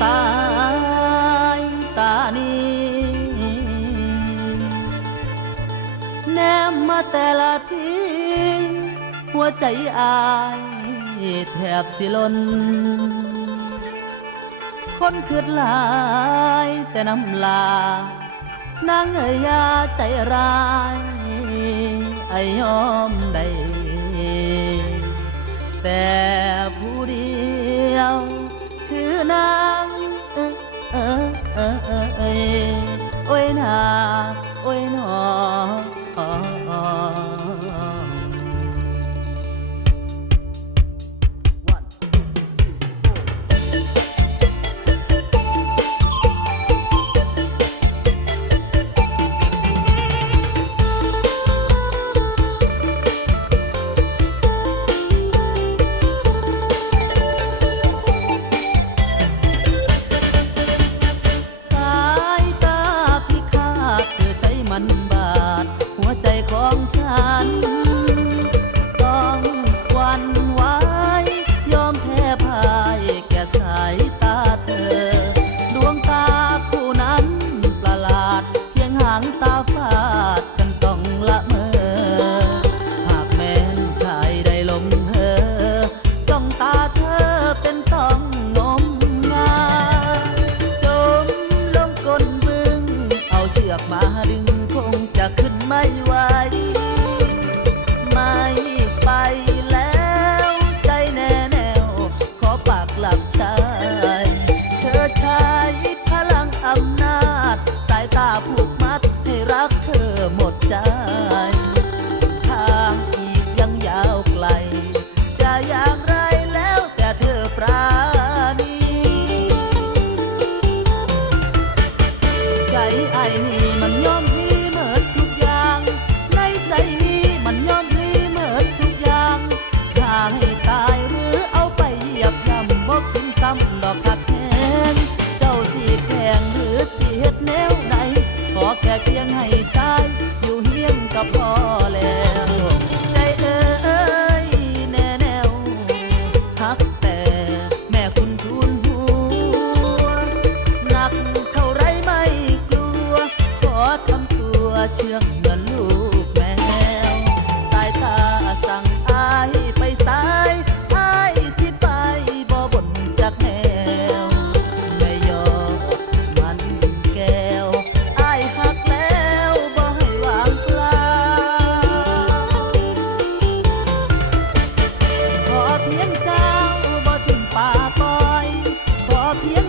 สายตานี้แนมมาแต่ละทีหัวใจอายแทบสิล้นคนคืดหลายแต่น้ำลานางเอ๋ยยาใจร้ายไอยอมได้แต่ผู้เดียวคือนางโอ้ยนาโอ้ยหนอ สายตาพิฆาตเธอใช้มันบาดหัวใจของฉันต้องหวั่นไหวยอมแพ้พ่ายแก่สายตาเธอดวงตาคู่นั้นประหลาดเพียงหางตาฟาดฉันต้องละเมอหากแม้นชายได้ลมเธอจ้องตาเธอเป็นต้องงมงายจมลงก้นบึงเอาเชือกมาดึงคงจะขึ้นไม่ไหวไม่ไปแล้วใจแน่แนวขอปากหลับชายเธอใช้พลังอำนาจสายตาผูกมัดให้รักเธอหมดใจทางอีกยังยาวไกลจะอย่างไรแล้วแต่เธอปราณีใจไอ้นี่มันยอมพี่เหมิดทุกอย่างในใจนี้มันยอมพี่เหมิดทุกอย่างถ้าให้ตายหรือเอาไปเหยียบย่ำบอกกินซ้ำดอกหักแหงเจ้าสีแข็งหรือสีเฮ็ดแนวไหนขอแค่เพียงให้ชายอยู่เฮียงก็พอแล้วใจเอ้ยแน่แนวหักแต่แม่คุณทูลหัวหนักเท่าไรไม่กลัวขอทำตัวเชื่องเหมือนลูกแมวสายตาสั่งอายไปสายอายสิไปบ่บ่นจากแนวไม่ยอมมันแก้วอายหักแล้วบ่ให้วางเปล่าขอเพียงเจ้าบ่ทิ้งป่าปล่อยขอเพียง